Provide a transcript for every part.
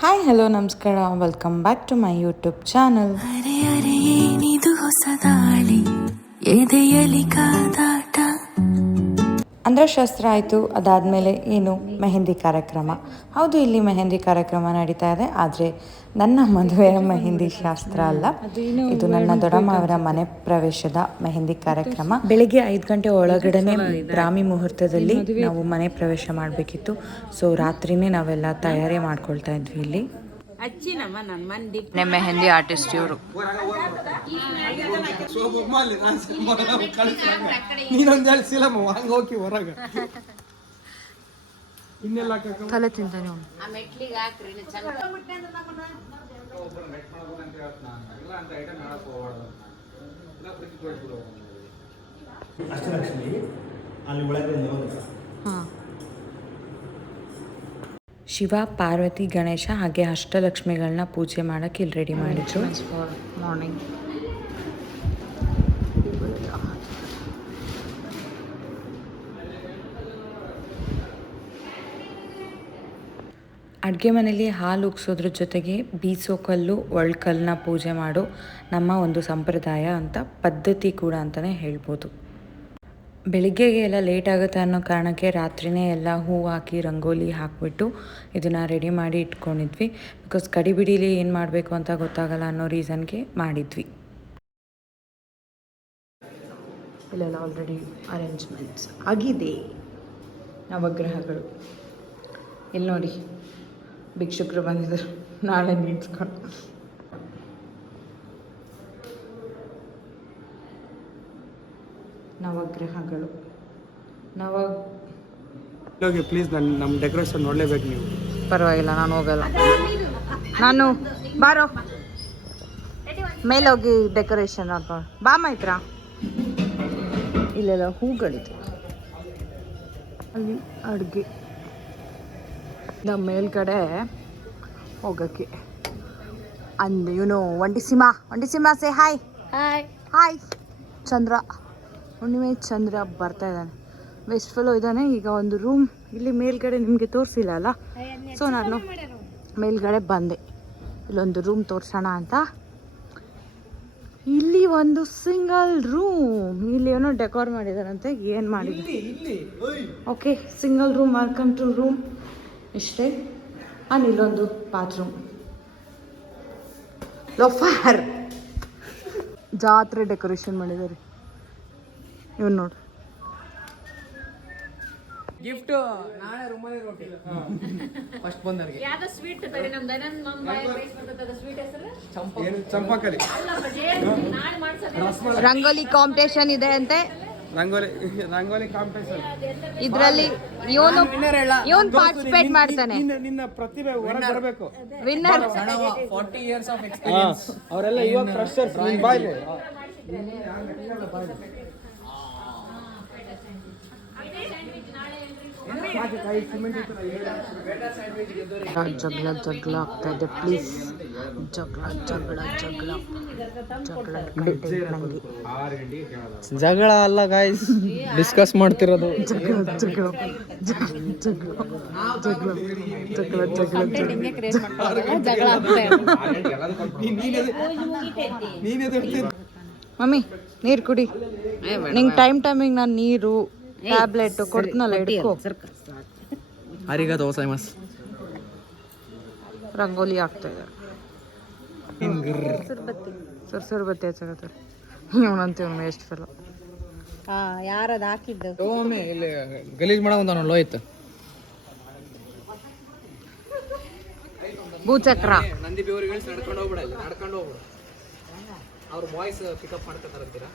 Hi hello ನಮಸ್ಕಾರ. Welcome back to my YouTube channel ಅರೆ ಅರೆ, ಏನಿದು ಹೊಸದಾಳಿ? ಎದೆಯಲಿ ಕಾದಾಟ. ಅಂದರೆ ಶಾಸ್ತ್ರ ಆಯಿತು ಅದಾದಮೇಲೆ ಏನು ಮೆಹಂದಿ ಕಾರ್ಯಕ್ರಮ. ಹೌದು ಇಲ್ಲಿ ಮೆಹಂದಿ ಕಾರ್ಯಕ್ರಮ ನಡೀತಾ ಇದೆ ಆದರೆ ನನ್ನ ಮದುವೆಯ ಮೆಹಂದಿ ಶಾಸ್ತ್ರ ಅಲ್ಲ. ಇದು ನನ್ನ ದೊಡ್ಡಮ್ಮ ಅವರ ಮನೆ ಪ್ರವೇಶದ ಮೆಹಂದಿ ಕಾರ್ಯಕ್ರಮ. ಬೆಳಿಗ್ಗೆ ಐದು ಗಂಟೆ ಒಳಗಡೆನೆ ಬ್ರಾಹ್ಮಿ ಮುಹೂರ್ತದಲ್ಲಿ ನಾವು ಮನೆ ಪ್ರವೇಶ ಮಾಡಬೇಕಿತ್ತು. ಸೊ ರಾತ್ರಿನೇ ನಾವೆಲ್ಲ ತಯಾರಿ ಮಾಡ್ಕೊಳ್ತಾ ಇದ್ವಿ ಇಲ್ಲಿ. ಮೆಹಂದಿ ಆರ್ಟಿಸ್ಟ್ ಇವರು. ನೀನೊಂದು ಹೇಳಿ ಸಿಲಮ್ಮ ಹಂಗ ಹೋಗಿ ಹೊರಗ. ಇನ್ನೆಲ್ಲ ತಲೆ ತಿಂತಾನೆ ಅವನು. ಅಷ್ಟಲಕ್ಷ್ಮಿ ಅಲ್ಲಿ ಒಳಗೆ ಒಂದು ಶಿವ, ಪಾರ್ವತಿ, ಗಣೇಶ ಹಾಗೆ ಅಷ್ಟಲಕ್ಷ್ಮಿಗಳನ್ನ ಪೂಜೆ ಮಾಡೋಕ್ಕೆ ಇಲ್ಲಿ ರೆಡಿ ಮಾಡಿದ್ರು. ಮಾರ್ನಿಂಗ್ ಅಡುಗೆ ಮನೆಯಲ್ಲಿ ಹಾಲು ಉಗ್ಸೋದ್ರ ಜೊತೆಗೆ ಬೀಸೋ ಕಲ್ಲು ಒಳ್ಕಲ್ಲನ್ನ ಪೂಜೆ ಮಾಡೋ ನಮ್ಮ ಒಂದು ಸಂಪ್ರದಾಯ ಅಂತ ಪದ್ಧತಿ ಕೂಡ ಅಂತಲೇ ಹೇಳ್ಬೋದು. ಬೆಳಿಗ್ಗೆಗೆ ಎಲ್ಲ ಲೇಟ್ ಆಗುತ್ತೆ ಅನ್ನೋ ಕಾರಣಕ್ಕೆ ರಾತ್ರಿನೇ ಎಲ್ಲ ಹೂ ಹಾಕಿ, ರಂಗೋಲಿ ಹಾಕಿಬಿಟ್ಟು ಇದನ್ನು ರೆಡಿ ಮಾಡಿ ಇಟ್ಕೊಂಡಿದ್ವಿ. ಬಿಕಾಸ್ ಕಡಿಬಿಡಿಲಿ ಏನು ಮಾಡಬೇಕು ಅಂತ ಗೊತ್ತಾಗಲ್ಲ ಅನ್ನೋ ರೀಸನ್ಗೆ ಮಾಡಿದ್ವಿ. ಇಲ್ಲೆಲ್ಲ ಆಲ್ರೆಡಿ ಅರೇಂಜ್ಮೆಂಟ್ಸ್ ಆಗಿದೆ ನವಗ್ರಹಗಳು. ಇಲ್ಲಿ ನೋಡಿ ಭಿಕ್ಷುಕರು ಬಂದಿದ್ದರು ನಾಳೆ ನಿಂತ್ಕೊಂಡು ನವಗ್ರಹಗಳು. ನವ ಹೋಗಿ ಪ್ಲೀಸ್ ನನ್ನ ನಮ್ಮ ಡೆಕೋರೇಷನ್ ನೋಡಲೇಬೇಕು ನೀವು. ಪರವಾಗಿಲ್ಲ ನಾನು ಹೋಗಲ್ಲ. ನಾನು ಬಾರೋ. ಮೇಲೋಗಿ ಡೆಕೋರೇಷನ್ ಹಾಕೊಂಡು ಬಾ ಮೈತ್ರ. ಇಲ್ಲೆಲ್ಲ ಹೂಗಳಿದೆ. ಅಲ್ಲಿ ಅಡುಗೆ. ನಮ್ಮ ಮೇಲ್ಗಡೆ ಹೋಗಕ್ಕೆ. ಯು ಇವನು ಒಂಟಿ ಸಿಂಹ ಒಂಟಿ ಸಿಂಹ ಸೇ ಹಾಯ್ ಹಾಯ್ ಹಾಯ್ ಚಂದ್ರ. ಹುಣ್ಣಿಮೆ ಚಂದ್ರ ಬರ್ತಾ ಇದ್ದಾನೆ. ವೆಸ್ಟ್ ಫೆಲೋ ಇದ್ದಾನೆ. ಈಗ ಒಂದು ರೂಮ್ ಇಲ್ಲಿ ಮೇಲ್ಗಡೆ ನಿಮಗೆ ತೋರಿಸಿಲ್ಲ ಅಲ್ಲ? ಸೊ ನಾನು ಮೇಲ್ಗಡೆ ಬಂದೆ. ಇಲ್ಲೊಂದು ರೂಮ್ ತೋರಿಸೋಣ ಅಂತ. ಇಲ್ಲಿ ಒಂದು ಸಿಂಗಲ್ ರೂಮ್ ಇಲ್ಲಿ ಏನೋ ಡೆಕೋರ್ ಮಾಡಿದಾರಂತೆ. ಏನು ಮಾಡಿದ್ರು? Okay single room welcome to room ಇಷ್ಟೇ. ಆ್ಯಂಡ್ ಇಲ್ಲೊಂದು ಬಾತ್ರೂಮ್ ಲೋಫರ್ ಜಾತ್ರೆ ಡೆಕೋರೇಷನ್ ಮಾಡಿದ್ದಾರೆ. ಇವನು ನೋಡು. ಗಿಫ್ಟ್ ನಾಳೆ ರೂಮಲ್ಲಿ ರೋಟಿ ಫಸ್ಟ್ ಬಂದವ್ರಿಗೆ. ಏನು ಚಂಪಾಕಲಿ ರಂಗೋಲಿ ಕಾಂಪಿಟೇಷನ್ ಇದೆ ಅಂತೆ. ರಂಗೋಲಿ ರಂಗೋಲಿ ಕಾಂಪಿಟೇಷನ್ ಇದರಲ್ಲಿ ಇವನು ಇವನು ಪಾರ್ಟಿಸಿಪೇಟ್ ಮಾಡ್ತಾನೆ. ನಿನ್ನ ನಿನ್ನ ಪ್ರತಿಭೆ ಹೊರಗೆ ಬರಬೇಕು. Winner forty years of experience ಅವರೆಲ್ಲ ಇವಾಗ ಫ್ರೆಶರ್ಸ್ ನಿನ್ ಬಾಯ್ಲಿ? ಜಗಳ ಜಗಳ ಆಗ್ತಾ ಇದೆ. ಪ್ಲೀಸ್ ಜಗಳ ಜಗಳ ಜಗಳ ಜಗಳ ನಂಗೆ. ಜಗಳ ಅಲ್ಲ ಗಾಯ್ಸ್ ಡಿಸ್ಕಸ್ ಮಾಡ್ತಿರೋದು. ಜಗಳ ಜಗಳ ಜಗಳ ಜಗಳ ಜಗಳ ಜಗಳ. ಜಗಳ ಮಮ್ಮಿ ನೀರು ಕುಡಿ. ನಿಂಗೆ ಟೈಮ್ ಟೈಮಿಗೆ ನಾನು ನೀರು ಟ್ಯಾಬ್ಲೆಟ್ ಕೊಡ್ತೀನಲ್ಲ ಹಿಡ್ಕೊ. ಹರಿಗ ದೋಸೆ ಮಸ್ ರಂಗೋಲಿ ಆಗ್ತಾ ಇದೆ. ಸರ್ ಬತ್ತಿ ಹಚ್ಚಕತ್ತಾರೆ ಇವನಂತ ಇವನು ವೇಸ್ಟ್ ಫೆಲ್ಲ ಯಾರದು ಹಾಕಿದ್ದು? ಒಮ್ಮೆ ಇಲ್ಲಿ ಗಲೀಜ್ ಮಾಡೋ ಒಂದು ಲೋಯ್ತು ಭೂಚಕ್ರ. ನಂದಿ ಬೇವ್ರಿಗೆ ಹೇಳಿ ನಡ್ಕೊಂಡು ಹೋಗ್ಬಿಡ ಇಲ್ಲಿ ನಡ್ಕೊಂಡು ಹೋಗ್ಬಿಡು. ಅವ್ರ ವಾಯ್ಸ್ ಪಿಕಪ್ ಮಾಡ್ಕೊತಾರಂತೀರಾ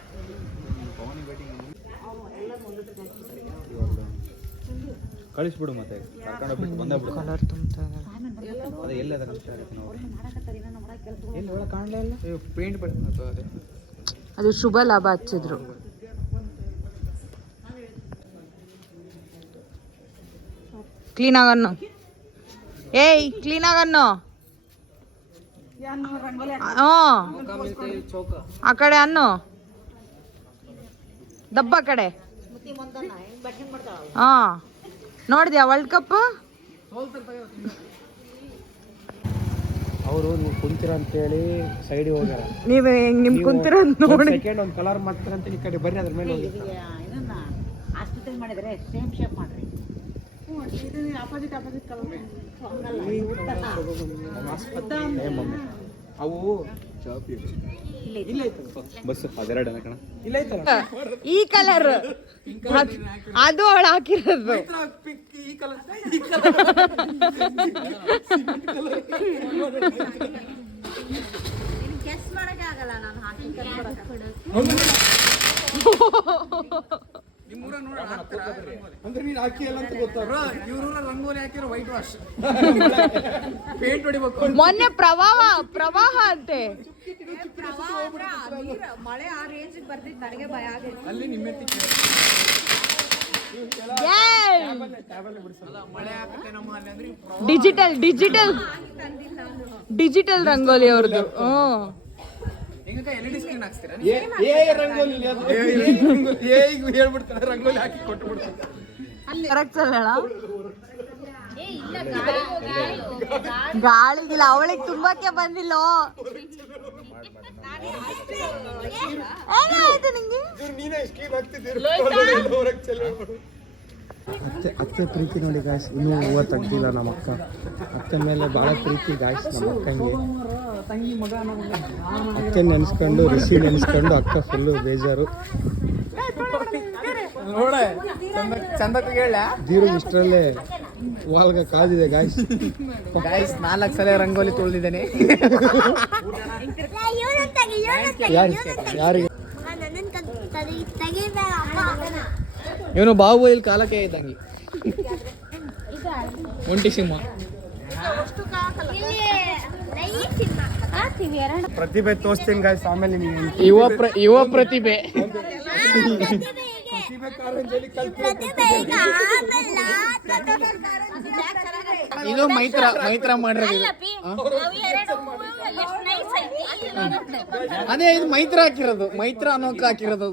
ಕಳಿಸ್ಬಿಡು ಮತ್ತೆ. ಕರ್ಕೊಂಡೋಗ್ಬಿಟ್ಟು ಬಂದೇ ಬಿಡು. ಕಲರ್ ಅದೇ ಎಲ್ಲಿ ಅದ ಕಷ್ಟ ಆಗುತ್ತೆ ನಾವು ಎಲ್ಲಿ ಒಳಗೆ ಕಾಣಲೇ ಇಲ್ಲ? ಪೇಂಟ್ ಬರ್ತದೆ ಅದೇ. ಅದು ಶುಭ ಲಾಭ ಹಚ್ಚಿದ್ರು. ಕ್ಲೀನ್ ಆಗನ್ನು. ಏಯ್ ಕ್ಲೀನ್ ಆಗನ್ನು. ಹ್ಞೂ. ಆ ಕಡೆ ಅನ್ನು. ದಬ್ಬ ಕಡೆ. ಹಾ. ನೋಡಿದ್ಯಾ ವರ್ಲ್ಡ್ ಕಪ್ ಅವರು ನೀವು ಕುಂತೀರ ಅಂತೇಳಿ ಸೈಡ್ ಹೋಗ್ಯಾರ. ನೀವು ಹೆಂಗ್ ನಿಮ್ ಅಂತ ನೋಡಿ. ಸೆಕೆಂಡ್ ಒಂದು ಕಲರ್ ಮಾಡ್ತಾರೆ ಅಂತ ಈ ಕಡೆ ಬರ್ರಿ ಅದ್ರ ಮೇಲೆ ಹೋಗಿ. ಆಸ್ಪತ್ರೆ ಮಾಡಿದ್ರೆ ಸೇಮ್ ಶೇಪ್ ಮಾಡ್ರಿ. ಅವು ಬಸ್ ಅದೆರಡು ಕಣ. ಇಲ್ಲ ಈ ಕಲರ್ ಅದು ಅವಳು ಹಾಕಿರೋದು. ಆಗಲ್ಲ ನಾನು ಹಾಕಿ ಅಂದ್ರೆ ನೀನು ಹಾಕಿ ಎಲ್ಲ ಅಂತ ಗೊತ್ತಾರ ಇವ್ರ ರಂಗೋಲಿ ಹಾಕಿರೋ ವೈಟ್ ವಾಶ್ ಪೇಂಟ್ ಹೊಡಿಬೇಕು. ಮೊನ್ನೆ ಪ್ರವಾಹ ಪ್ರವಾಹ ಅಂತೆ. ಮಳೆ ಆ ರೇಂಜ್ ಬರ್ತಿತ್ತು ನನಗೆ ಭಯ ಆಗೈತೆ ಅಲ್ಲಿ ನಿಮ್ಮ ಮಳೆ ಹಾಕತ್ತೆ ನಮ್ಮ ಅಲ್ಲಿ ಅಂದ್ರೆ ಡಿಜಿಟಲ್ ಡಿಜಿಟಲ್ ಡಿಜಿಟಲ್ ರಂಗೋಲಿ ಅವ್ರದ್ದು ಹ್ಮ್. ಏ ರಂಗೋಲಿ ಇಲ್ಲ ಅದು. ಏ ಹೇಳ್ಬಿಡ್ತಾರೆ ರಂಗೋಲಿ ಹಾಕಿ ಕೊಟ್ಟು ಬಿಡ್ತಾರೆ ಗಾಳಿಗಿಲ್ಲ ಅವಳಿಗೆ ತುಂಬಕ್ಕೆ ಬಂದಿಲ್ಲ. ಏನಾಯ್ತು ನಿಂಗೆ? ನೀನೇ ಸ್ಕೀಮ್ ಹಾಕ್ತಿದ್ದೀರಿ. ಅತ್ತೆ ಅತ್ತೆ ಪ್ರೀತಿ ನೋಡಿ ಗಾಯ್ಸ್ ಇನ್ನೂ ಹೂವು ತೆಗ್ದಿಲ್ಲ ನಮ್ಮ ಅಕ್ಕ ಅತ್ತೆ ಮೇಲೆ ಭಾಳ ಪ್ರೀತಿ ಗಾಯ್ಸ್ ನಮ್ಮ ಅಕ್ಕಂಗೆ ಅತ್ತೆ ನೆನೆಸ್ಕೊಂಡು ರಿಸಿ ನೆನೆಸ್ಕೊಂಡು ಅಕ್ಕ ಫುಲ್ಲು ಬೇಜಾರು. ನೋಡ ಚಂದ ಹೇಳ ದೀರು ಇಷ್ಟರಲ್ಲೇ ವಾಲ್ಗ ಕಾದಿದೆ ಗಾಯ್ಸ್ ಗಾಯ್ಸ್ ನಾಲ್ಕು ಸಲ ರಂಗೋಲಿ ತೊಳ್ದಿದ್ದೇನೆ. ಯಾರು ಯಾರಿಗೆ? ಇವನು ಬಾಹುಬಲಿ ಕಾಲಕ್ಕೆ ಇದ್ದಂಗೆ. ಒಂಟಿ ಸಿಂಹ. ಪ್ರತಿಭೆ ತೋರಿಸ್ತೀನಿ ಗಾಯ್ಸ್ ಆಮೇಲೆ ನಿಮಗೆ ಯುವ ಪ್ರ ಯುವ ಪ್ರತಿಭೆ. ಇದು ಮೈತ್ರ ಮೈತ್ರ ಮಾಡ್ರಿ. ಅದೇ ಇದು ಮೈತ್ರ ಹಾಕಿರೋದು. ಮೈತ್ರ ಅನ್ನೋಕೆ ಹಾಕಿರೋದು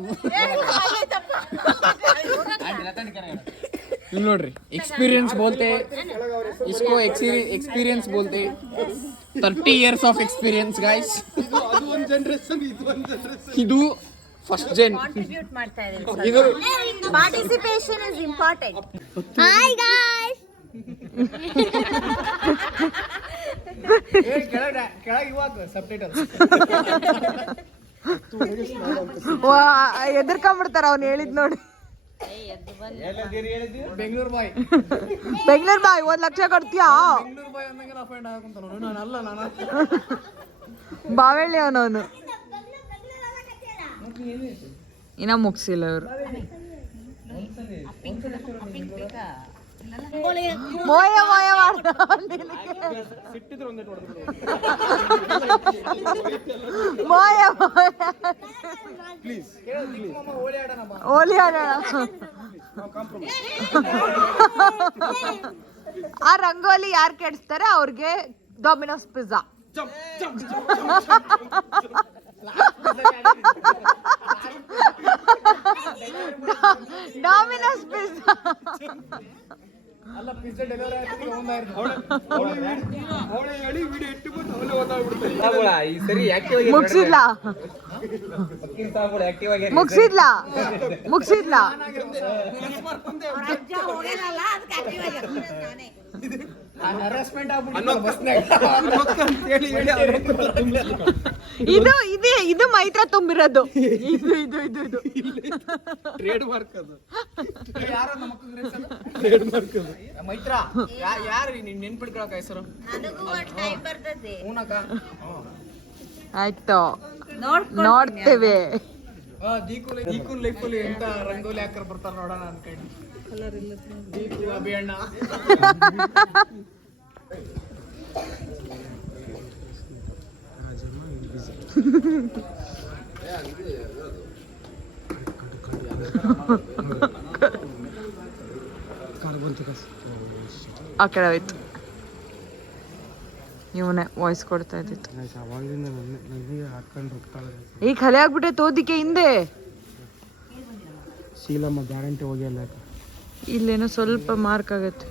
ಇಲ್ಲಿ ನೋಡ್ರಿ ಎಕ್ಸ್ಪೀರಿಯನ್ಸ್ ಬೋಲ್ತೆ ಇಸ್ಕೋ experience ಬೋಲ್ತೆ. Thirty years of experience guys ಇದು ಫಸ್ಟ್ ಜೆನ್ ಇದು participation is important hi guys ಎದುರ್ಕೊಂಡ್ಬಿಡ್ತಾರ ಅವ್ನು ಹೇಳಿದ್ ನೋಡಿ. ಬೆಂಗಳೂರು ಬಾಯ್. ಬೆಂಗಳೂರು ಬಾಯ್ ಒಂದ್ ಲಕ್ಷ ಕೊಡ್ತೀಯಾ? ಬೆಂಗಳೂರು ಬಾಯ್ ಅಂದಂಗೆ ನಾ ಫ್ರೆಂಡ್ ನಾನು ಅಲ್ಲ ನಾನು? ಬಾವೆಳ್ಳಿ ಅವನವನು ಇನ್ನ ಮುಗಿಸಿಲ್ಲ ಇವರು. ಮೋಯ ಮೋಯ ಮೋಯ ಓಲಿ ಆಡೋಣ. ಆ ರಂಗೋಲಿ ಯಾರು ಕೆಡಿಸ್ತಾರೆ? ಅವ್ರಿಗೆ ಡೊಮಿನೋಸ್ ಪಿಜ್ಜಾ ಡಾಮಿನೋಸ್ ಪಿಜ್ಜಾ ಅಲ್ಲ ಪಿಜ್ಜಾ ಡೆಲಿವರಿ ಆಯ್ತು ಈ ಸರಿ ಆಕ್ಟಿವ್ ಮುಗ್ಸಿದ್ಲ? ಮುಗ್ಸಿದ್ಲ? ಮುಗ್ಸಿದ್ಲ? ಹರಾಸ್ಮೆಂಟ್ ಆಗ್ಬಿಟ್ಟು ಇದು ಇದೇ ಇದು ಮೈತ್ರ ತುಂಬಿರೋದು. ಇದು ಇದು ಇದು ಇದು. ಟ್ರೇಡ್ ಮಾರ್ಕ್ ಅದು ಯಾರೋ ನಮ್ಮ ಟ್ರೇಡ್ ಮಾರ್ಕ್ ಮೈತ್ರ ಯಾ- ಯಾರು ನೀನ್ ನೆನ್ಪಿಡ್ಕೊಳಕ ಹೆಸರು? ನನಗೂ ಒಂದು ಟೈಮ್ ಬರ್ತದೆ. ಹೂನಕ್ಕ? ಆಯ್ತು. ನೋಡ್ತೇವೆ. ದೀಕು ಲೈಫಲ್ಲಿ ಎಂತ ರಂಗೋಲಿ ಹಾಕರ್ ಬರ್ತಾರ ನೋಡೋಣ ಅನ್ಕೊಂಡು. ಗಾಯ್ಸ್ ಆ ಕಡೆ ಆಯ್ತು ಇವನೇ ವಾಯ್ಸ್ ಕೊಡ್ತಾ ಇದ್ದಿತ್ತು ಈಗ ಖಲೆ ಆಗ್ಬಿಟ್ಟೆ ತೋದಿಕೆ ಹಿಂದೆ. ಶೀಲಮ್ಮ ಗ್ಯಾರಂಟಿ ಹೋಗಿಲ್ಲ ಇಲ್ಲೇನೋ ಸ್ವಲ್ಪ ಮಾರ್ಕ್ ಆಗತ್ತೆ.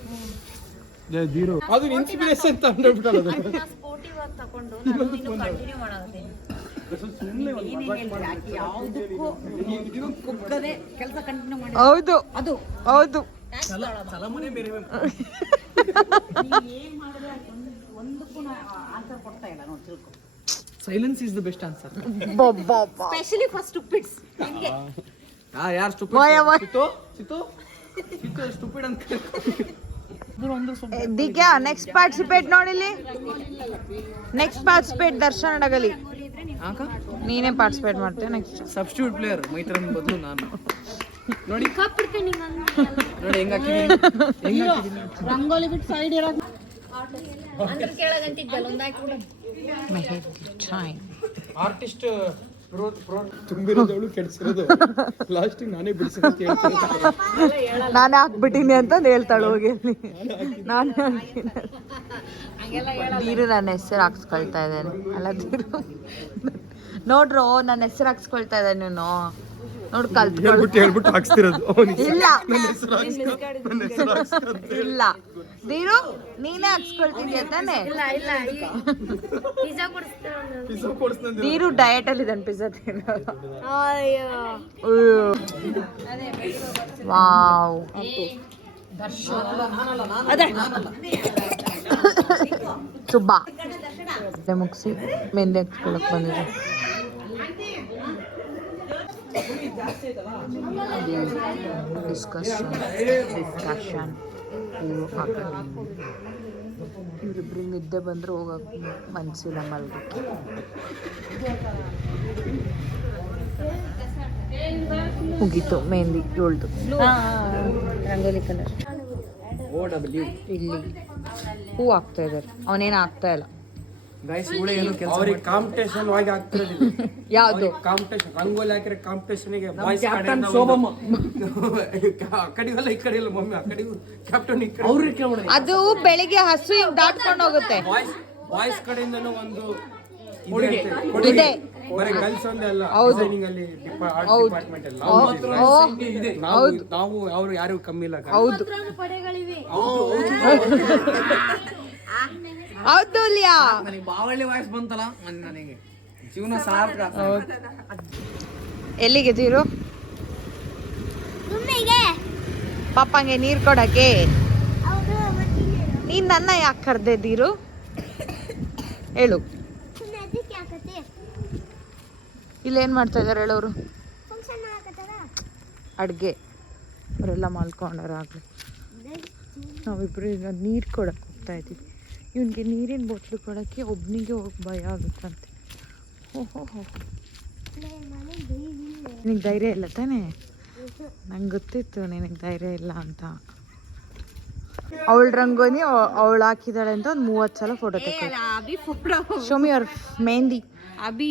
ಅದು ಇನ್ಸ್ಪಿರೇಷನ್ ಹೌದು. ಅದು. ಹೌದು. ಏನ್ ಮಾಡಿದ್ರೆ ಒಂದಕ್ಕೂ ಆನ್ಸರ್ ಕೊಡ್ತಾ ಇಲ್ಲ ನೋಡಿ ತಿಳ್ಕೊ. Silence is the best answer specially first ಯಾರು ಸ್ಟುಪಿಡ್ ಸಿತು ವಯ. ದಿಗ್ಯಾ ನೆಕ್ಸ್ಟ್ ಪಾರ್ಟಿಸಿಪೇಟ್ ನೋಡಿಲಿ ನೆಕ್ಸ್ಟ್ ಪಾರ್ಟಿಸಿಪೇಟ್ ದರ್ಶನ್ ಅಡಗಲಿ. ನೀನೇ ಪಾರ್ಟಿಸಿಪೇಟ್ ಮಾಡ್ತೆ ನೆಕ್ಸ್ಟ್ ಸಬ್ಸ್ಟಿಟ್ಯೂಟ್ ಪ್ಲೇಯರ್ ಮೈತ್ರನ್ ಬದಲು ನಾನು. ನೋಡಿ. ನೋಡಿ ಹೆಂಗ ಹಾಕಿದೀನಿ? ಹೆಂಗ್ ಹಾಕಿದೀನಿ? ರಂಗೋಲಿ ಬಿಟ್ಟು ಸೈಡ್ ಇರೋದು. ಅಂದ್ರೆ ಕೇಳಗಂತಿದ್ದಲ್ಲ ಒಂದಾಕಿ ಆರ್ಟಿಸ್ಟ್ ತುಂಬಿರೋದವಳು ಕೆಡ್ಸಿರೋದು. ಲಾಸ್ಟಿಗೆ ನಾನೇ ಅಂತ ಹೇಳ್ತಾರೆ ನಾನೇ ಹಾಕ್ಬಿಟ್ಟಿನಿ ಅಂತ ಹೇಳ್ತಾಳೆ ಹೋಗಿ. ನಾನೇ ನೀರು ನನ್ನ ಹೆಸರು ಹಾಕ್ಸ್ಕೊಳ್ತಾ ಇದ್ದೇನೆ. ಅಲ್ಲ ನೀರು ನೋಡ್ರು ನನ್ನ ಹೆಸರು ಹಾಕ್ಸ್ಕೊಳ್ತಾ ಇದ್ದಾನೆ ನೀನು ನೋಡ್ ಕಲ್ತು ಹೇಳ್ಬಿಟ್ಟು ಹೇಳ್ಬಿಟ್ಟು ಹಾಕ್ಸ್ತಿರೋದು. ಇಲ್ಲ. ಇಲ್ಲ. ನೀರು ನೀನೇ ಹಾಕ್ಸ್ಕೊಳ್ತಿದ್ಯಾ ತಾನೆ? ನೀರು ಡಯಟ್ ಅಲ್ಲಿ ಇದನ್ ಪಿಜ್ಜಾ ತಿನ್ನೋದು. ವಾವ್. ಸುಬ್ಬ. ಮುಗಿಸಿ. ಮೆಂದೆ ಹಾಕ್ಸ್ಕೊಳಕ್ ಬಂದಿದೆ ಡಿಸ್ಕಷನ್ ಡಿಸ್ಕಷನ್ ಇವರಿಬ್ರು ನಿದ್ದೆ ಬಂದರೂ ಹೋಗಕ್ಕೆ ಮನಸ್ಸಿಲ್ಲ ಮಲ್ಗಕ್ಕೆ. ಮುಗೀತು ಮೆಹಂದಿ ಏಳ್ದು. ರಂಗೋಲಿ ಕಲರ್ ಇಲ್ಲಿ. ಹೂ ಹಾಕ್ತಾ ಇದ್ದಾರೆ. ಅವನೇನು ಆಗ್ತಾ ಇಲ್ಲ. ಗೈಸ್ ಇವಳೆ ಏನು ಕೆಲಸ ಅವ್ರಿಗೆ ಕಾಂಪಿಟೇಷನ್ ವಾಗಿ ಆಗ್ತಿರೋದಿಲ್ಲ. ಯಾವುದು? ಕಾಂಪಿಟೇಷನ್ ರಂಗೋಲಿ ಹಾಕಿರೋ ಬಾಯ್ಸ್ ಕ್ಯಾಪ್ಟನ್ ಶೋಭಮ್ಮ. ಆ ಕಡೆಗೆಲ್ಲ ಈ ಕಡೆ ಇಲ್ಲ ಮಮ್ಮಿ ಆ ಕಡೆ ಕ್ಯಾಪ್ಟನ್ ಈ ಕಡೆ. ಅವ್ರಿಗೆ ಕೇಳೋಣ ಅದು ಬೆಳಿಗ್ಗೆ ಹಸು ಹಿಂಗ್ ದಾಟ್ಕೊಂಡು ಹೋಗುತ್ತೆ. ಬಾಯ್ಸ್ ಬಾಯ್ಸ್ ಕಡೆಯಿಂದನೂ ಒಂದು ಹುಡುಗಿ. ಇದೆ. ಬರೀ ಗರ್ಲ್ಸ್ ಒಂದೇ ಅಲ್ಲ. ಡಿಸೈನಿಂಗ್ ಅಲ್ಲಿ. ಡಿಪಾರ್ಟ್ಮೆಂಟ್ ಎಲ್ಲ. ನಾವು ನಾವು ಅವ್ರು ಯಾರು ಕಮ್ಮಿ ಇಲ್ಲ. ಹೌದು. ಲಿಯಾ ನನಗೆ ಬಾವಳ್ಳಿ ವಾಯ್ಸ್ ಬಂತಲ್ಲ ನನಗೆ ಜೀವನ ಸಾರ್ಥಕ ಎಲ್ಲಿಗೆ ತೀರು ಪಾಪಂಗೆ ನೀರ್ ಕೊಡಕ್ಕೆ. ನೀನ್ ನನ್ನ ಯಾಕೆ ಕರ್ದೆ ದೀರು ಹೇಳು. ಇಲ್ಲೇನ್ ಮಾಡ್ತಾ ಇದಾರೆ ಹೇಳೋರು? ಅಡ್ಗೆ. ಅವರೆಲ್ಲ ಮಲ್ಕೊಂಡಾರ ಆಗ್ಲಿ ನಾವಿಬ್ರು ಈಗ ನೀರ್ ಕೊಡಕ್ಕೆ ಹೋಗ್ತಾ ಇದ್ದೀವಿ. ಇವನಿಗೆ ನೀರಿನ ಬಾಟ್ಲು ಕೊಡೋಕ್ಕೆ ಒಬ್ಬನಿಗೆ ಹೋಗಿ ಭಯ ಆಗುತ್ತಂತೆ. ಓಹೋ ಹೋ. ನಿನಗೆ ಧೈರ್ಯ ಇಲ್ಲ ತಾನೇ? ನಂಗೆ ಗೊತ್ತಿತ್ತು ನಿನಗೆ ಧೈರ್ಯ ಇಲ್ಲ ಅಂತ. ಅವಳ ರಂಗೋನಿ ಅವಳು ಹಾಕಿದಾಳೆ ಅಂತ ಒಂದು ಮೂವತ್ತು ಸಲ ಫೋಟೋ ಫೋಟೋ ಶೋಮಿ ಅವ್ರ ಮೆಹಂದಿ ಅಭಿ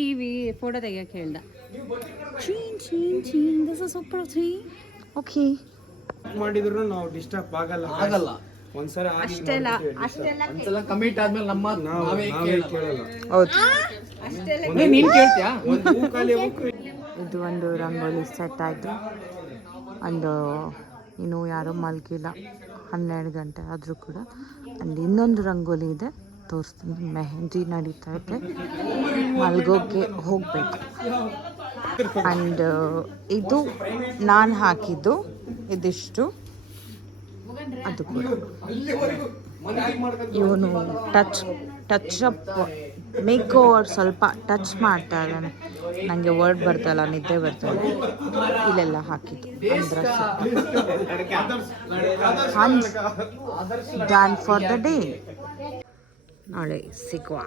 ಫೋಟೋ ತೆಗಿಯಕ್ಕೆ ಹೇಳ್ದ. ಚೀನ್ ಚೀನ್ ಚೀನ್ this is super three okay ಮಾಡಿದ್ರು ನಾವು ಡಿಸ್ಟರ್ಬ್ ಆಗಲ್ಲ. ಆಗಲ್ಲ. ಅಷ್ಟೆಲ್ಲ ಅಷ್ಟೆಲ್ಲ ಒಂದ್ಸಲ ಕಮಿಟ್ ಆದ್ಮೇಲೆ ನಮ್ಮ ನಾವು ಕೇಳಲ್ಲ. ಹೌದು. ಏ, ನೀನ್ ಕೇಳ್ತೀಯಾ? ಒಂದು ಹೂ ಖಾಲಿ ಇದು ಒಂದು ರಂಗೋಲಿ ಸೆಟ್ ಆಯಿತು. ಒಂದು ಇನ್ನೂ ಯಾರೂ ಮಲಗಿಲ್ಲ. ಹನ್ನೆರಡು ಗಂಟೆ ಆದರೂ ಕೂಡ. ಅಲ್ಲಿ ಇನ್ನೊಂದು ರಂಗೋಲಿ ಇದೆ. ತೋರಿಸ್ತೀನಿ. ಮೆಹಂದಿ ನಡೀತಾ ಇದೆ. ಮಲ್ಗೋಕ್ಕೆ ಹೋಗಬೇಕು. ಆ್ಯಂಡ್ ಇದು ನಾನು ಹಾಕಿದ್ದು. ಇದಿಷ್ಟು. ಅದು ಕೂಡ. ಇವನು touch touch up make over ಸ್ವಲ್ಪ ಟಚ್ ಮಾಡ್ತಾ ಇದ್ದಾನೆ. ನನಗೆ ವರ್ಡ್ ಬರ್ತಲ್ಲ ನಿದ್ದೆ ಬರ್ತಲ್ಲ ಇಲ್ಲೆಲ್ಲ ಹಾಕಿದ್ದು ಅಂದ್ರೆ ಡನ್ ಫಾರ್ ದ ಡೇ ನಾಳೆ ಸಿಗುವ.